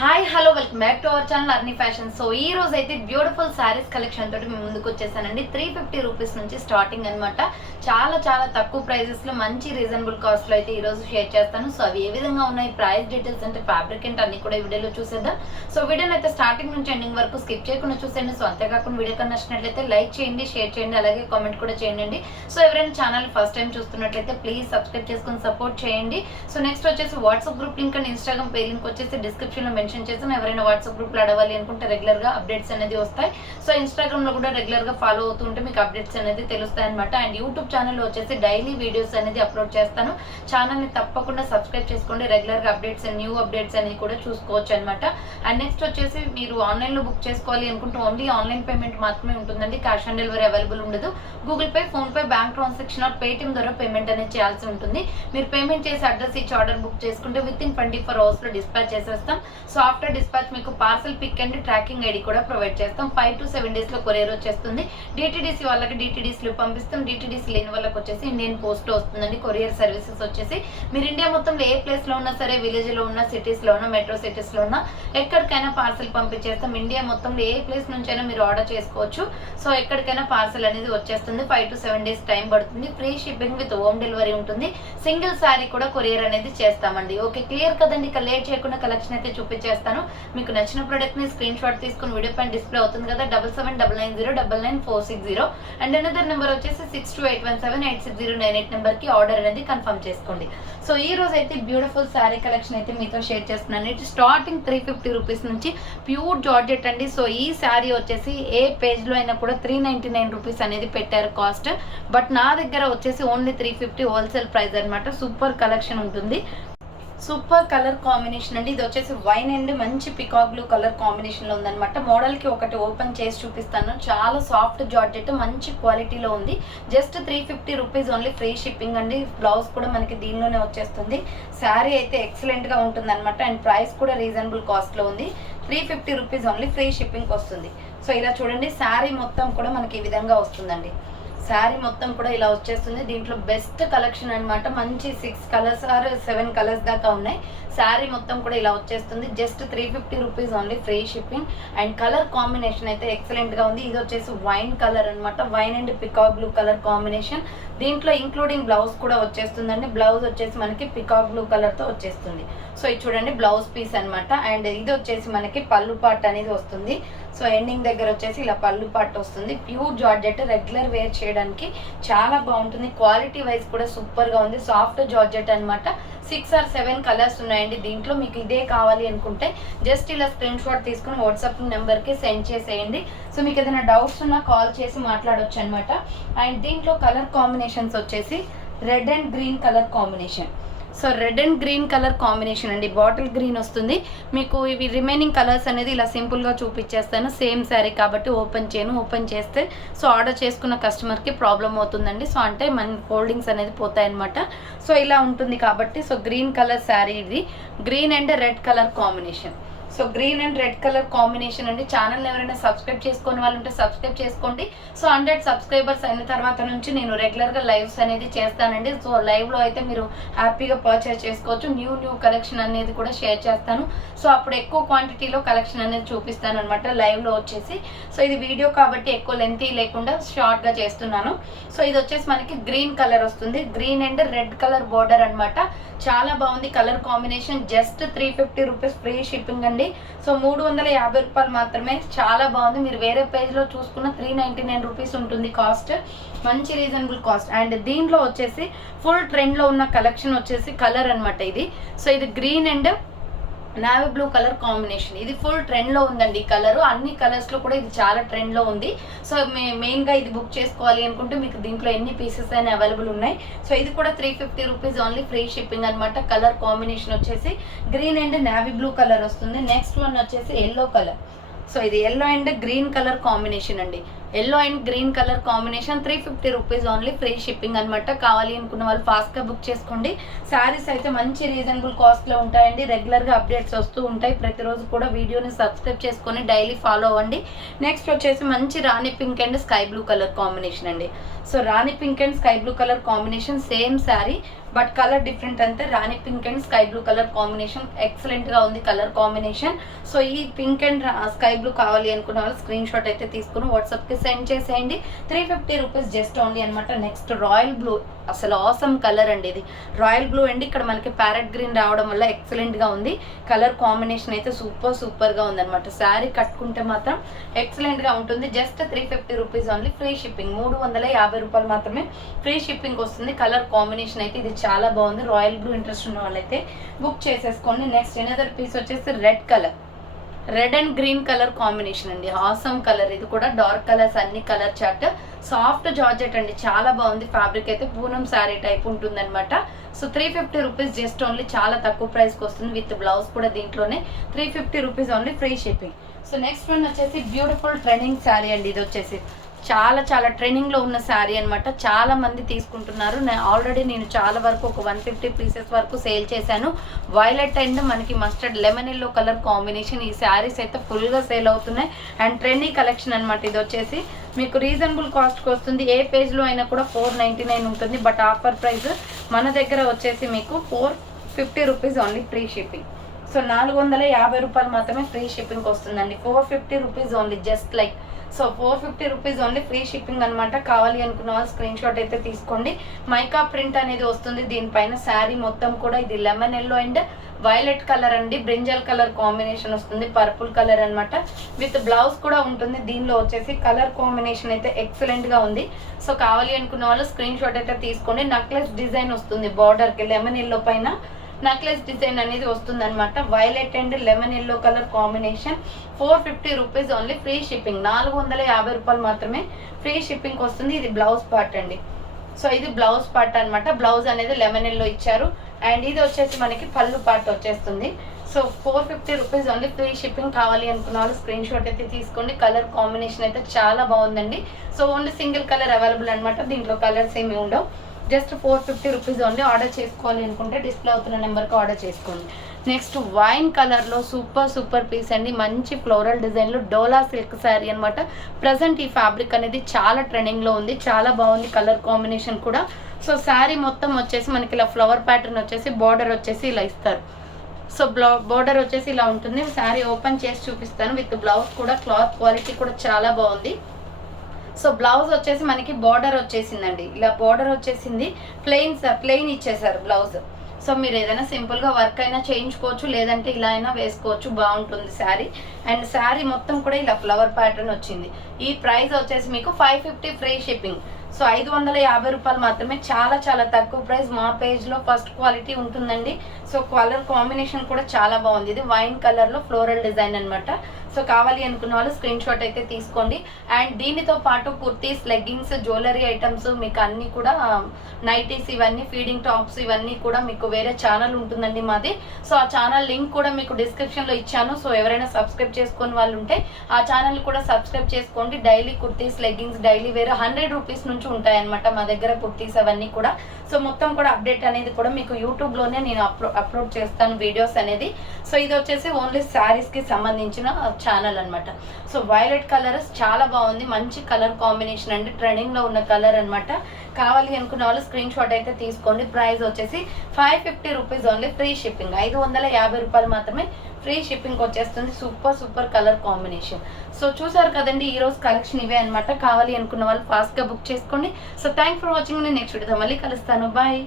Hi hello welcome back to our channel Arni fashion. So ఈ రోజు అయితే బ్యూటిఫుల్ శారీస్ కలెక్షన్ తోటి మేము ముందుకు వచ్చేసానండి. 350 రూపీస్ నుంచి స్టార్టింగ్ అనమాట. చాలా తక్కువ ప్రైజెస్ లో మంచి రీజనబుల్ కాస్ట్ లో అయితే ఈ రోజు షేర్ చేస్తాను. సో అవి ఏ విధంగా ఉన్నాయి, ప్రైస్ డీటెయిల్స్ అంటే ఫ్యాబ్రిక్ ఏంటి అన్ని కూడా ఈ వీడియోలో చూసేద్దాం. సో వీడియోని అయితే స్టార్టింగ్ నుంచి ఎండింగ్ వరకు స్కిప్ చేయకుండా చూసేయండి. సో అంతేకాకుండా వీడియో కన్నా నచ్చినట్లయితే లైక్ చేయండి, షేర్ చేయండి, అలాగే కామెంట్ కూడా చేయండి. సో ఎవరైనా ఛానల్ ఫస్ట్ టైం చూస్తున్నట్లయితే ప్లీజ్ సబ్స్క్రైబ్ చేసుకుని సపోర్ట్ చేయండి. సో నెక్స్ట్ వచ్చేసి WhatsApp group link and Instagram page link వచ్చేసి డిస్క్రిప్షన్ లో మెన్షన్ చేస్తాను. ఎవరైనా వాట్సాప్ గ్రూప్ లో అడవాలి అనుకుంటే రెగ్యులర్ గా అప్డేట్స్ అనేది వస్తాయి. సో ఇన్స్టాగ్రామ్ లో కూడా రెగ్యులర్ గా ఫాలో అవుతుంటే మీకు అప్డేట్స్ అనేది తెలుస్తాయి అనమాట. అండ్ యూట్యూబ్ ఛానల్ వచ్చేసి డైలీ వీడియోస్ అనేది అప్లోడ్ చేస్తాను. ఛానల్ ని తప్పకుండా సబ్స్క్రైబ్ చేసుకోండి. రెగ్యులర్ గా అప్డేట్స్ న్యూ అప్డేట్స్ అనేది కూడా చూసుకోవచ్చు అనమాట. అండ్ నెక్స్ట్ వచ్చేసి మీరు ఆన్లైన్ లో బుక్ చేసుకోవాలి అనుకుంటే ఓన్లీ ఆన్లైన్ పేమెంట్ మాత్రమే ఉంటుందండి. క్యాష్ ఆన్ డెలివరీ అవైలబుల్ ఉండదు. Google Pay, PhonePe, bank transaction or Paytm ద్వారా పేమెంట్ అనేది చేయాల్సి ఉంటుంది. మీరు పేమెంట్ చేసి అడ్రస్ ఇచ్చి ఆర్డర్ బుక్ చేసుకుంటే విత్ ఇన్ 24 hours లో డిస్పాచ్ చేసేస్తాం. సో ఆఫ్టర్ డిస్పాచ్ మీకు parcel pick and tracking ID కూడా ప్రొవైడ్ చేస్తాం. 5 to 7 days లో కొరియర్ వచ్చేస్తుంది. డిటిడిసి వాళ్ళకి డిటిడిసి లో పంపిస్తాం. డిటిడిసి లేని వాళ్ళకి వచ్చేసి ఇండియన్ పోస్ట్ లో వస్తుందండి. కొరియర్ సర్వీసెస్ వచ్చేసి మీరు ఇండియా మొత్తంలో ఏ ప్లేస్ లో ఉన్నా సరే, విలేజ్ లో ఉన్న, సిటీస్ లో ఉన్న, మెట్రో సిటీస్ లో ఉన్న ఎక్కడికైనా పార్సల్ పంపించేస్తాం. ఇండియా మొత్తంలో ఏ ప్లేస్ నుంచైనా మీరు ఆర్డర్ చేసుకోవచ్చు. సో ఎక్కడికైనా పార్సల్ అనేది వచ్చేస్తుంది. 5 to 7 days టైం పడుతుంది. Free shipping with home delivery ఉంటుంది. సింగిల్ శారీ కూడా కొరియర్ అనేది చేస్తామండి. ఓకే, క్లియర్ కదండి. ఇక లేట్ చేయకుండా కలెక్షన్ అయితే చూపించేస్తాను. మీకు నచ్చిన ప్రోడక్ట్ ని స్క్రీన్ షాట్ తీసుకుని వీడియో పైన డిస్ప్లే అవుతుంది కదా, 7799099460 అండ్ అనదర్ నెంబర్ వచ్చేసి 6281786098 నెంబర్ కి ఆర్డర్ అనేది కన్ఫర్మ్ చేసుకోండి. సో ఈ రోజు అయితే బ్యూటిఫుల్ శారీ కలెక్షన్ అయితే మీతో షేర్ చేస్తున్నాను. ఇది స్టార్టింగ్ 350 రూపీస్ నుంచి ప్యూర్ జార్జెట్ అండి. సో ఈ శారీ వచ్చేసి ఏ పేజ్ లో అయినా కూడా 399 రూపీస్ అనేది పెట్టారు కాస్ట్. బట్ నా దగ్గర వచ్చేసి ఓన్లీ 350 హోల్సేల్ ప్రైస్ అనమాట. సూపర్ కలెక్షన్ ఉంటుంది. సూపర్ కలర్ కాంబినేషన్ అండి. ఇది వచ్చేసి వైన్ అండ్ మంచి పికాక్ బ్లూ కలర్ కాంబినేషన్ లో ఉందన్నమాట. మోడల్ కి ఒకటి ఓపెన్ చేసి చూపిస్తాను. చాలా సాఫ్ట్ జార్జెట్, మంచి క్వాలిటీలో ఉంది. Just 350 rupees only, free shipping అండి. బ్లౌజ్ కూడా మనకి దీనిలోనే వచ్చేస్తుంది. శారీ అయితే ఎక్సలెంట్ గా ఉంటుంది అనమాట. అండ్ ప్రైస్ కూడా రీజనబుల్ కాస్ట్ లో ఉంది. 350 రూపీస్ ఓన్లీ, ఫ్రీ షిప్పింగ్ వస్తుంది. సో ఇలా చూడండి, శారీ మొత్తం కూడా మనకి ఈ విధంగా వస్తుందండి. శారీ మొత్తం కూడా ఇలా వచ్చేస్తుంది. దీంట్లో బెస్ట్ కలెక్షన్ అనమాట. మంచి 6 కలర్స్ ఆర్ 7 కలర్స్ దాకా ఉన్నాయి. శారీ మొత్తం కూడా ఇలా వచ్చేస్తుంది. Just 350 rupees only, free shipping. And colour combination అయితే ఎక్సలెంట్ గా ఉంది. ఇది వచ్చేసి వైన్ కలర్ అనమాట. Wine and peacock blue colour combination. దీంట్లో ఇంక్లూడింగ్ బ్లౌజ్ కూడా వచ్చేస్తుందండి. బ్లౌజ్ వచ్చేసి మనకి పికాక్ బ్లూ కలర్ తో వచ్చేస్తుంది. సో ఇది చూడండి బ్లౌజ్ పీస్ అనమాట. అండ్ ఇది వచ్చేసి మనకి పళ్ళు పార్ట్ అనేది వస్తుంది. సో ఎండింగ్ దగ్గర వచ్చేసి ఇలా పళ్ళు పార్ట్ వస్తుంది. ప్యూర్ జార్జెట్, రెగ్యులర్ వేర్ చేయడానికి చాలా బాగుంటుంది. క్వాలిటీ వైజ్ కూడా సూపర్ గా ఉంది. సాఫ్ట్ జార్జెట్ అనమాట. 6 or 7 కలర్స్ ఉన్నాయండి. దీంట్లో మీకు ఇదే కావాలి అనుకుంటే జస్ట్ ఇలా స్క్రీన్ షాట్ తీసుకుని వాట్సాప్ నెంబర్ కి సెండ్ చేసేయండి. సో మీకు ఏదైనా డౌట్స్ ఉన్నా కాల్ చేసి మాట్లాడవచ్చు అనమాట. అండ్ దీంట్లో కలర్ కాంబినేషన్స్ వచ్చేసి red and green colour combination. So red and green colour combination అండి. బాటిల్ గ్రీన్ వస్తుంది మీకు. ఇవి రిమైనింగ్ కలర్స్ అనేది ఇలా సింపుల్గా చూపించేస్తాను. సేమ్ శారీ కాబట్టి ఓపెన్ చేయను. ఓపెన్ చేస్తే సో ఆర్డర్ చేసుకున్న కస్టమర్కి ప్రాబ్లం అవుతుందండి. సో అంటే మన ఫోల్డింగ్స్ అనేది పోతాయన్నమాట. సో ఇలా ఉంటుంది కాబట్టి సో గ్రీన్ కలర్ శారీ ఇది. Green and red colour combination. So green and red colour combination అండి. ఛానల్ ఎవరైనా సబ్స్క్రైబ్ చేసుకునే వాళ్ళు ఉంటే సబ్స్క్రైబ్ చేసుకోండి. సో 100 సబ్స్క్రైబర్స్ అయిన తర్వాత నుంచి నేను రెగ్యులర్గా లైవ్స్ అనేది చేస్తానండి. సో లైవ్లో అయితే మీరు హ్యాపీగా పర్చేస్ చేసుకోవచ్చు. న్యూ కలెక్షన్ అనేది కూడా షేర్ చేస్తాను. సో అప్పుడు ఎక్కువ క్వాంటిటీలో కలెక్షన్ అనేది చూపిస్తాను అనమాట లైవ్లో వచ్చేసి. సో ఇది వీడియో కాబట్టి ఎక్కువ లెంతీ లేకుండా షార్ట్గా చేస్తున్నాను. సో ఇది వచ్చేసి మనకి గ్రీన్ కలర్ వస్తుంది. Green and red colour border అనమాట. చాలా బాగుంది colour combination. Just 350 rupees, free shipping అండి. సో 350 రూపాయలు మాత్రమే. చాలా బాగుంది. మీరు వేరే పేజ్ లో చూసుకున్న 399 రూపీస్ ఉంటుంది కాస్ట్. మంచి రీజనబుల్ కాస్ట్. అండ్ దీంట్లో వచ్చేసి ఫుల్ ట్రెండ్ లో ఉన్న కలెక్షన్ వచ్చేసి కలర్ అనమాట ఇది. సో ఇది green and navy blue colour combination. ఇది ఫుల్ ట్రెండ్ లో ఉందండి. ఈ కలర్ అన్ని కలర్స్ లో కూడా ఇది చాలా ట్రెండ్ లో ఉంది. సో మెయిన్ గా ఇది బుక్ చేసుకోవాలి అనుకుంటే మీకు దీంట్లో ఎన్ని పీసెస్ అయినా అవైలబుల్ ఉన్నాయి. సో ఇది కూడా 350 రూపీస్ ఓన్లీ, ఫ్రీ షిప్పింగ్ అనమాట. కలర్ కాంబినేషన్ వచ్చేసి green and navy blue colour వస్తుంది. నెక్స్ట్ వన్ వచ్చేసి ఎల్లో కలర్. సో ఇది yellow and green colour combination అండి. Yellow and green colour combination 350 rupees only, free shipping అనమాట. కావాలి అనుకున్న వాళ్ళు ఫాస్ట్గా బుక్ చేసుకోండి. శారీస్ అయితే మంచి రీజనబుల్ కాస్ట్లో ఉంటాయండి. రెగ్యులర్గా అప్డేట్స్ వస్తూ ఉంటాయి. ప్రతిరోజు కూడా వీడియోని సబ్స్క్రైబ్ చేసుకొని డైలీ ఫాలో అవ్వండి. నెక్స్ట్ వచ్చేసి మంచి rani pink and sky blue colour combination అండి. So rani pink and sky blue colour combination same sari. But colour different అంతే. Rani pink and sky blue colour combination ఎక్సలెంట్గా ఉంది కలర్ కాంబినేషన్. సో ఈ పింక్ అండ్ స్కై బ్లూ కావాలి అనుకున్న వాళ్ళు స్క్రీన్ షాట్ అయితే తీసుకుని వాట్సాప్కి సెండ్ చేసేయండి. 350 రూపీస్ జస్ట్ ఓన్లీ అనమాట. నెక్స్ట్ రాయల్ బ్లూ, అసలు ఆసమ్ కలర్ అండి ఇది. రాయల్ బ్లూ అండి, ఇక్కడ మనకి ప్యారెట్ గ్రీన్ రావడం వల్ల ఎక్సలెంట్గా ఉంది. కలర్ కాంబినేషన్ అయితే సూపర్గా ఉందన్నమాట. శారీ కట్టుకుంటే మాత్రం ఎక్సలెంట్గా ఉంటుంది. Just 350 rupees only. Free shipping 350 రూపాయలు మాత్రమే ఫ్రీ షిప్పింగ్ వస్తుంది. కలర్ కాంబినేషన్ అయితే ఇది చాలా బాగుంది. రాయల్ బ్లూ ఇంట్రెస్ట్ ఉన్న వాళ్ళైతే బుక్ చేసేసుకోండి. నెక్స్ట్ ఎనదర్ పీస్ వచ్చేసి red colour, red and green colour combination అండి. ఆసమ్ కలర్, ఇది కూడా డార్క్ కలర్స్ అన్ని కలర్ చార్ట్. సాఫ్ట్ జార్జెట్ అండి, చాలా బాగుంది. ఫ్యాబ్రిక్ అయితే పూనం శారీ టైప్ ఉంటుంది అనమాట. సో 350 రూపీస్ జస్ట్ ఓన్లీ, చాలా తక్కువ ప్రైస్కి వస్తుంది. విత్ బ్లౌజ్ కూడా దీంట్లోనే 350 rupees only free shipping. So next one వచ్చేసి బ్యూటిఫుల్ ట్రెండింగ్ శారీ అండి. ఇది వచ్చేసి చాలా ట్రెండింగ్లో ఉన్న శారీ అనమాట. చాలా మంది తీసుకుంటున్నారు. ఆల్రెడీ నేను చాలా వరకు ఒక 150 పీసెస్ వరకు సేల్ చేశాను. వైలెట్ అండ్ మనకి mustard lemon yellow colour combination ఈ శారీస్ అయితే ఫుల్గా సేల్ అవుతున్నాయి. అండ్ ట్రెండీ కలెక్షన్ అనమాట. ఇది వచ్చేసి మీకు రీజనబుల్ కాస్ట్కి వస్తుంది. ఏ పేజ్లో అయినా కూడా 499 ఉంటుంది. బట్ ఆఫర్ ప్రైస్ మన దగ్గర వచ్చేసి మీకు 450 rupees only free shipping. So 450 రూపాయలు మాత్రమే ఫ్రీ షిప్పింగ్ వస్తుందండి. 450 rupees only, just like. So 450 rupees only free shipping అనమాట. కావాలి అనుకున్న వాళ్ళు స్క్రీన్ షాట్ అయితే తీసుకోండి. మైకా ప్రింట్ అనేది వస్తుంది దీనిపైన. శారీ మొత్తం కూడా ఇది lemon yellow and violet colour అండి. బ్రింజల్ కలర్ కాంబినేషన్ వస్తుంది, పర్పుల్ కలర్ అనమాట. విత్ బ్లౌజ్ కూడా ఉంటుంది. దీనిలో వచ్చేసి కలర్ కాంబినేషన్ అయితే ఎక్సలెంట్గా ఉంది. సో కావాలి అనుకున్న వాళ్ళు స్క్రీన్ షాట్ అయితే తీసుకోండి. నెక్లెస్ డిజైన్ వస్తుంది బార్డర్కి, లెమన్ ఎల్లో పైన నెక్లెస్ డిజైన్ అనేది వస్తుంది అనమాట. Violet and lemon yellow colour combination. 450 rupees only free shipping. 450 రూపాయలు మాత్రమే ఫ్రీ షిప్పింగ్ వస్తుంది. ఇది బ్లౌజ్ పార్ట్ అండి. సో ఇది బ్లౌజ్ పార్ట్ అనమాట. బ్లౌజ్ అనేది లెమన్ ఎల్లో ఇచ్చారు. అండ్ ఇది వచ్చేసి మనకి పళ్ళు పార్ట్ వచ్చేస్తుంది. So 450 rupees only free shipping. కావాలి అనుకున్న వాళ్ళు స్క్రీన్ షాట్ అయితే తీసుకోండి. కలర్ కాంబినేషన్ అయితే చాలా బాగుందండి. So only single colour available అనమాట. దీంట్లో కలర్స్ ఏమి ఉండవు. Just 450 rupees only. ఆర్డర్ చేసుకోవాలి అనుకుంటే డిస్ప్లే అవుతున్న నెంబర్కి ఆర్డర్ చేసుకోండి. నెక్స్ట్ వైన్ కలర్లో సూపర్ పీస్ అండి. మంచి ఫ్లోరల్ డిజైన్లో డోలా సిల్క్ శారీ అనమాట. ప్రజెంట్ ఈ ఫ్యాబ్రిక్ అనేది చాలా ట్రెండింగ్లో ఉంది. చాలా బాగుంది కలర్ కాంబినేషన్ కూడా. సో శారీ మొత్తం వచ్చేసి మనకి ఇలా ఫ్లవర్ ప్యాటర్న్ వచ్చేసి బార్డర్ వచ్చేసి ఇలా ఇస్తారు. సో బార్డర్ వచ్చేసి ఇలా ఉంటుంది. శారీ ఓపెన్ చేసి చూపిస్తాను. విత్ బ్లౌజ్ కూడా క్లాత్ క్వాలిటీ కూడా చాలా బాగుంది. సో బ్లౌజ్ వచ్చేసి మనకి బార్డర్ వచ్చేసిందండి. ఇలా బార్డర్ వచ్చేసింది. ప్లెయిన్ ఇచ్చేసారు బ్లౌజ్. సో మీరు ఏదైనా సింపుల్గా వర్క్ అయినా చేయించుకోవచ్చు, లేదంటే ఇలా అయినా వేసుకోవచ్చు, బాగుంటుంది శారీ. అండ్ శారీ మొత్తం కూడా ఇలా ఫ్లవర్ ప్యాటర్న్ వచ్చింది. ఈ ప్రైస్ వచ్చేసి మీకు 550 ఫ్రీ షిప్పింగ్. సో 550 రూపాయలు మాత్రమే. చాలా తక్కువ ప్రైస్. మా పేజ్లో ఫస్ట్ క్వాలిటీ ఉంటుందండి. సో కలర్ కాంబినేషన్ కూడా చాలా బాగుంది. ఇది వైన్ కలర్లో ఫ్లోరల్ డిజైన్ అనమాట. సో కావాలి అనుకున్న వాళ్ళు స్క్రీన్ షాట్ అయితే తీసుకోండి. అండ్ దీనితో పాటు కుర్తీస్, లెగ్గిన్స్, జ్యువెలరీ ఐటమ్స్ మీకు అన్నీ కూడా, నైటీస్, ఇవన్నీ ఫీడింగ్ టాప్స్, ఇవన్నీ కూడా మీకు వేరే ఛానల్ ఉంటుందండి మాది. సో ఆ ఛానల్ లింక్ కూడా మీకు డిస్క్రిప్షన్లో ఇచ్చాను. సో ఎవరైనా సబ్స్క్రైబ్ చేసుకుని వాళ్ళు ఉంటే ఆ ఛానల్ కూడా సబ్స్క్రైబ్ చేసుకోండి. డైలీ కుర్తీస్, లెగ్గిన్స్ డైలీ వేరే 100 రూపీస్ నుంచి ఉంటాయన్నమాట మా దగ్గర కుర్తీస్ అవన్నీ కూడా. సో మొత్తం కూడా అప్డేట్ అనేది కూడా మీకు యూట్యూబ్లోనే నేను అప్లోడ్ చేస్తాను వీడియోస్ అనేది. సో ఇది వచ్చేసి ఓన్లీ శారీస్కి సంబంధించిన ఛానల్ అనమాట. సో వైలెట్ కలర్ చాలా బాగుంది. మంచి కలర్ కాంబినేషన్ అండి. ట్రెండింగ్లో ఉన్న కలర్ అనమాట. కావాలి అనుకున్న వాళ్ళు స్క్రీన్ షాట్ అయితే తీసుకోండి. ప్రైస్ వచ్చేసి 550 రూపీస్ ఓన్లీ ఫ్రీ షిప్పింగ్. 550 రూపాయలు మాత్రమే ఫ్రీ షిప్పింగ్ వచ్చేస్తుంది. Super colour combination. సో చూసారు కదండి, ఈరోజు కలెక్షన్ ఇవే అనమాట. కావాలి అనుకున్న వాళ్ళు ఫాస్ట్గా బుక్ చేసుకోండి. So thank for watching. నేను నెక్స్ట్ వీడియోతో మళ్ళీ కలుస్తాను. బాయ్.